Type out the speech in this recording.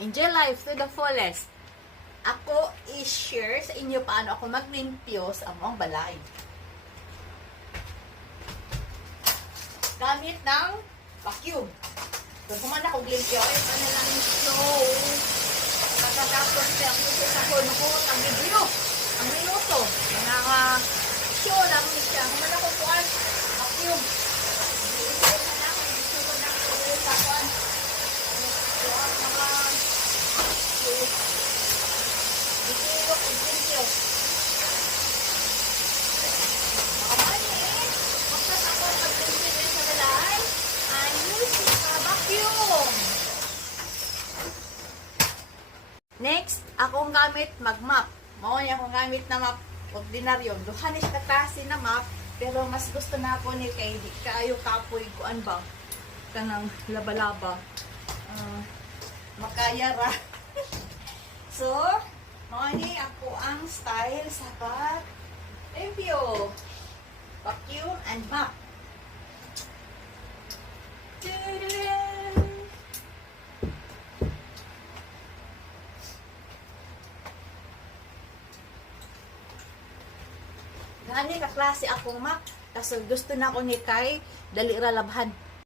Enjoy life to the fullest. Ako i-share sa inyo paano ako maglimpyo sa among balay. Gamit ng vacuum. So, kuman ako glimpyo. Ay, paano lang yung slow. Pagkatapos siya, ako sa puno ko, ang video. Ang minuto. Mga show lang siya. Kuman ako kuan. Vacuum. Ito na lang. Ito na lang. Sa kuan. Next, akong gamit mag-map. Mao niya akong gamit na map, ordinaryo. Duhanis ka klase na map, pero mas gusto na ako ni kay di kaayo kapoy kuan ba kanang laba-laba. Makaya ra. So, mao ni ako ang style sa pag-review. Vacuum and map. Gani ka klase akong map, kaso gusto na ako ni kay dali ra labhan.